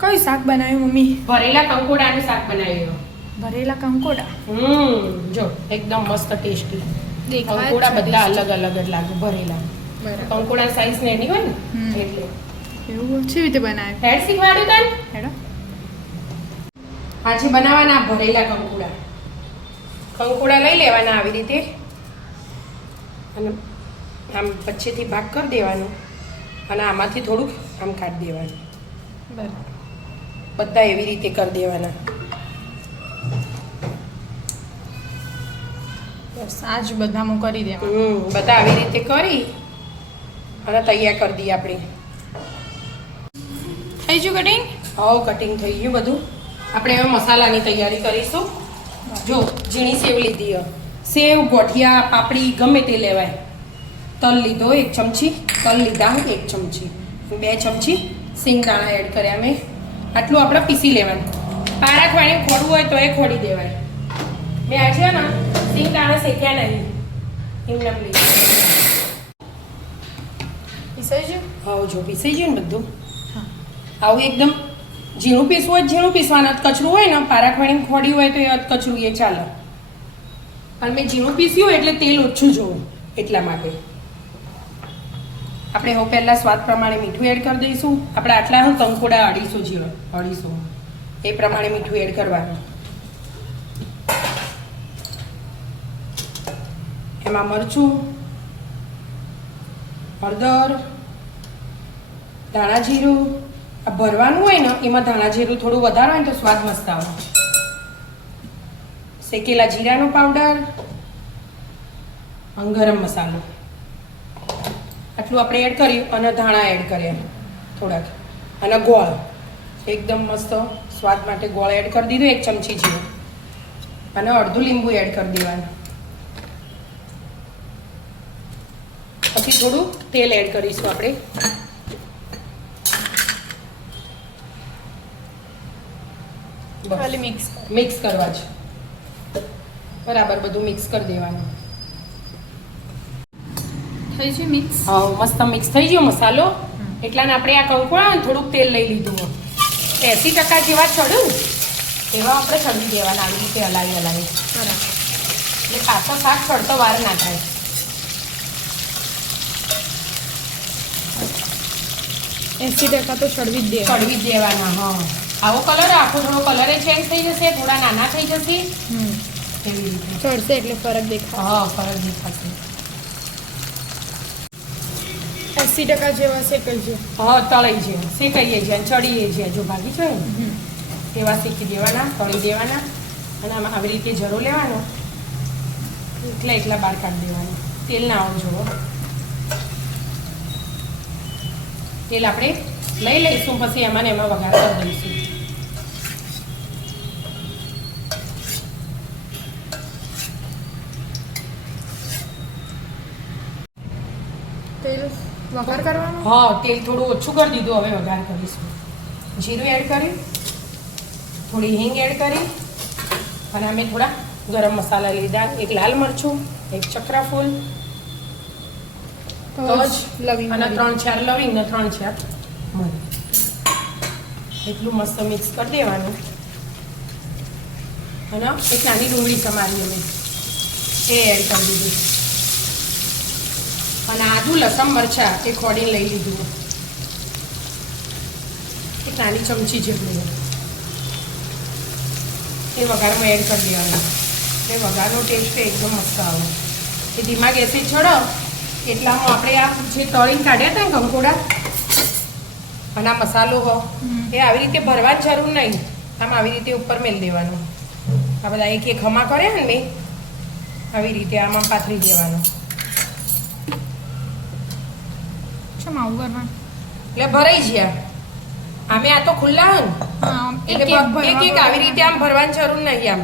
કયું શાક બનાવ્યું મમ્મી? ભરેલા કંકોડાનું શાક બનાવ્યું. ભરેલા કંકોડા. જો એકદમ મસ્ત ટેસ્ટી. દેખાય કંકોડા છે બધા tasty. અલગ અલગ જ લાગે ભરેલા. બરાબર. કંકોડા સાઈઝ નાની હોય ને એટલે. એવું છે રીતે બનાવ્યું? હેડ શીખવાડ્યું તને? હેડો. આજે બનાવવાના ભરેલા કંકોડા. કંકોડા લઈ લેવાના આવી રીતે અને આમ વચ્ચેથી ભાગ કરી દેવાનો અને આમાંથી થોડુંક આમ કાઢી દેવાનું. બરાબર. બધા એવી રીતે કરી દેવાના. બસ આ જ બધામાં કરી દેવાનું. બધા આવી રીતે કરી અને તૈયાર કરી દઈએ આપણે. થઈ ગયું કટિંગ? હવે કટિંગ થઈ ગયું બધું. આપણે હવે મસાલાની તૈયારી કરીશું. જો ઝીણી સેવ લીધી હો. સેવ, ગોઠિયા, પાપડી ગમે તે લેવાય. તલ લીધો 1 ચમચી, તલ લીધા 1 ચમચી, 2 ચમચી સિંગદાણા એડ કર્યા મેં. આટલું આપણે પીસી લેવાનું. પારા ખવાણી ખોડવું હોય તો એ ખોડી દેવાય. મેં આજે ને સિંગદાણા શેક્યા નહીં, એમને લીધું. પીસાઈ ગયું? હા જો પીસાઈ ગયું ને બધું. આવું એકદમ ઝીણું પીસવું હોય ઝીણું પીસવાનું. કચરું હોય ને પારાખવાણી ખોડી હોય તો એ કચરું એ ચાલે. અને મેં ઝીણું પીસ્યું એટલે તેલ ઓછું જોવું એટલા માટે. આપણે હવે પહેલાં સ્વાદ પ્રમાણે મીઠું એડ કરી દઈશું. આપણે આટલા કંકોડા અઢીસો જેવા, 250 એ પ્રમાણે મીઠું એડ કરવાનું. એમાં મરચું, હળદર, ધાણા જીરું. આ ભરવાનું હોય ને એમાં ધાણા જીરું થોડું વધારે હોય ને તો સ્વાદ મસ્ત આવે. શેકેલા જીરાનો પાવડર અને ગરમ મસાલો આટલું આપણે એડ કર્યું અને ધાણા એડ કર્યા થોડાક અને ગોળ એકદમ મસ્ત સ્વાદ માટે ગોળ એડ કરી દીધું 1 ચમચી જેવું અને અડધું લીંબુ એડ કરી દેવાનું. પછી થોડું તેલ એડ કરીશું આપણે. ખાલી મિક્સ કરવા છે. બરાબર બધું મિક્સ કરી દેવાનું. થઈ ગયું મિક્સ? હા મસ્ત મિક્સ થઈ ગયો મસાલો. એટલાને આપણે આ કંકોડા ને થોડુંક તેલ લઈ લીધું. 80% જેવા ચડ્યું એવા આપણે ચડી દેવાના આવી રીતે હલાવી. બરાબર. એટલે પાછો શાક ચડતો વાર ના થાય. 80% તો ચડવી જ દે. ચડવી જ દેવાના. હા આવો કલર આખો થોડો કલર ચેન્જ થઈ જશે, થોડા નાના થઈ જશે એવી રીતે ચડશે એટલે ફરક દેખાય. હા ફરક દેખાશે. 80% જેવા શેકાઈ છે. હા તળાઈ છે, શેકાઈએ છે, ચડીએ છે. જો ભાગી છે ને એવા શેકી દેવાના, તળી દેવાના અને આમાં આવી રીતે જરો લેવાનો. એટલા બહાર કાઢી દેવાના. તેલ ના આવું જોવો. તેલ આપણે લઈ લઈશું પછી એમાં વઘાર કરી દઈશું. તેલ વઘાર કરવાનું? હા તેલ થોડું ઓછું કરી દીધું. હવે વઘાર કરીશું. જીરું એડ કરી, થોડી હિંગ એડ કરી અને અમે થોડા ગરમ મસાલા લીધા. 1 લાલ મરચું, 1 ચક્રફૂલ, તજ લવિંગ અને 3-4 લવિંગ ને 3-4 મરી. એટલું મસ્ત મિક્સ કરી દેવાનું. અને એક નાની ડુંગળી સમારી અમે એ એડ કરી દીધું. અને આદું, લસણ, મરચાં એ ખોડીને લઈ લીધું. એક નાની ચમચી જેટલું એ વઘારમાં એડ કરી દેવાનું. એ વઘારનો ટેસ્ટ એકદમ મસ્ત આવે. એ ધીમા ગેસે ચડો એટલામાં આપણે આ જે તળીને કાઢ્યા હતા ને કંકોડા અને આ મસાલો હો એ આવી રીતે ભરવા જ જરૂર નહીં. આમ આવી રીતે ઉપર મેલ દેવાનું. આ બધા એક ખમા કર્યા ને મેં આવી રીતે આમાં પાથરી દેવાનું. શું આવું કરવાનું? એટલે ભરાઈ ગયા. આમે આ તો ખુલ્લા હોય ને એટલે એક આવી રીતે આમ ભરવાની જરૂર નહીં. આમ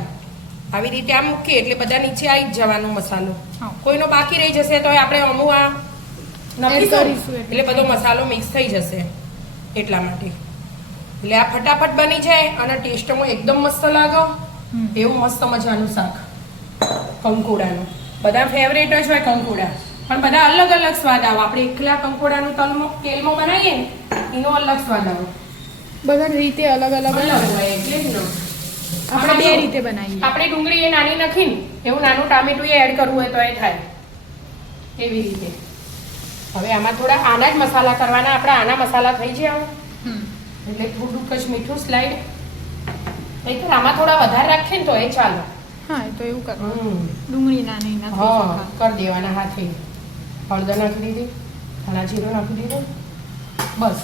આવી રીતે આમ મૂકીએ એટલે બધા નીચે આવી જ જવાનો મસાલો. કોઈનો બાકી રહી જશે તો આપણે અમુક આ નાખીશું એટલે બધો મસાલો મિક્સ થઈ જશે એટલા માટે. એટલે આ ફટાફટ બની જાય અને ટેસ્ટમાં એકદમ મસ્ત લાગે. એવું મસ્ત મજાનું શાક કંકોડાનું. બધા ફેવરેટ જ હોય કંકોડા, પણ બધા અલગ અલગ સ્વાદ આવે. આપણે એકલા કંકોડાનું તેલમાં બનાવીએ ને એનો અલગ સ્વાદ આવે. બધા રીતે અલગ અલગ અલગ હોય એટલે જ ને. આપણે બે રીતે બનાવીએ. આપણે ડુંગળી એ નાની નાખીને એવું નાનું ટામેટું એ એડ કરવું હોય તો એ થાય એવી રીતે. હવે આમાં થોડા આના જ મસાલા કરવાના, આપણા આના મસાલા થઈ જાય એટલે થોડુંક જ મીઠું સ્લાઈડ નહીંતર આમાં થોડા વધારે રાખીએ ને તો એ ચાલે. હા એ તો એવું કરવાનું. ડુંગળી નાની હા કરી દેવાના હાથે. હળદર નાખી દીધી, ધાણા જીરું નાખી દીધું, બસ.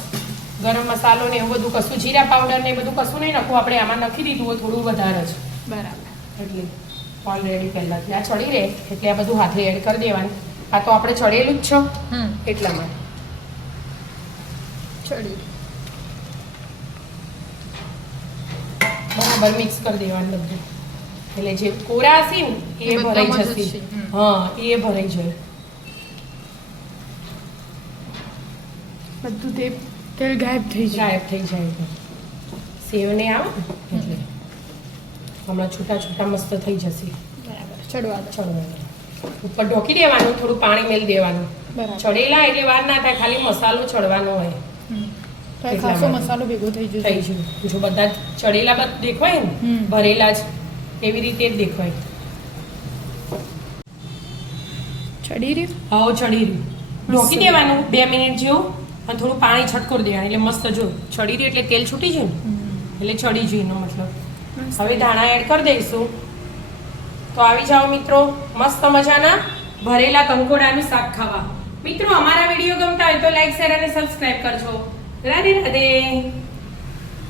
ગરમ મસાલો ને એવું બધું કશું, જીરા પાવડર ને એ બધું કશું નહીં નાખવું આપણે. આમાં નાખી દીધું હોય થોડું વધારે જ. બરાબર. એટલે ઓલરેડી પહેલાંથી આ ચડી રહે એટલે આ બધું હાથે એડ કરી દેવાનું. આ તો આપણે ચડેલું જ છે એટલા માટે ચડી બરાબર મિક્સ કરી દેવાનું બધું. એટલે જે કોરા હશે ને એ ભરાઈ જશે. હા એ ભરાઈ જાય બધું. તેલ ગાયબ થઈ જાય. સેવને આવે ને એટલે હમણાં છૂટા છૂટા મસ્ત થઈ જશે. બરાબર. ચડવા દો. ઉપર ઢોકી દેવાનું, થોડું પાણી મેલ દેવાનું. બરાબર. ચડેલા એટલે વાર ના થાય, ખાલી મસાલો ચડવાનો હોય. ખાસો મસાલો ભેગો થઈ જશે. થઈ ગયું. જો બધા ચડેલા બધ દેખાય ને ભરેલા જ એવી રીતે જ દેખાય. ચડી રહ્યું. હા ચડી રહ્યું. ઢોકી દેવાનું 2 મિનિટ જેવું અને થોડું પાણી છટકોર દેવાનું એટલે મસ્ત જો ચડી રહ્યું એટલે તેલ છૂટી જાય ને એટલે ચડી જાય એનો મતલબ. હવે ધાણા એડ કરી દઈશું તો આવી જાઓ મિત્રો મસ્ત મજાના ભરેલા કંકોડાનું શાક ખાવા. મિત્રો અમારા વિડીયો ગમતા હોય તો લાઈક શેર અને સબસ્ક્રાઇબ કરજો. રાધે રાધે.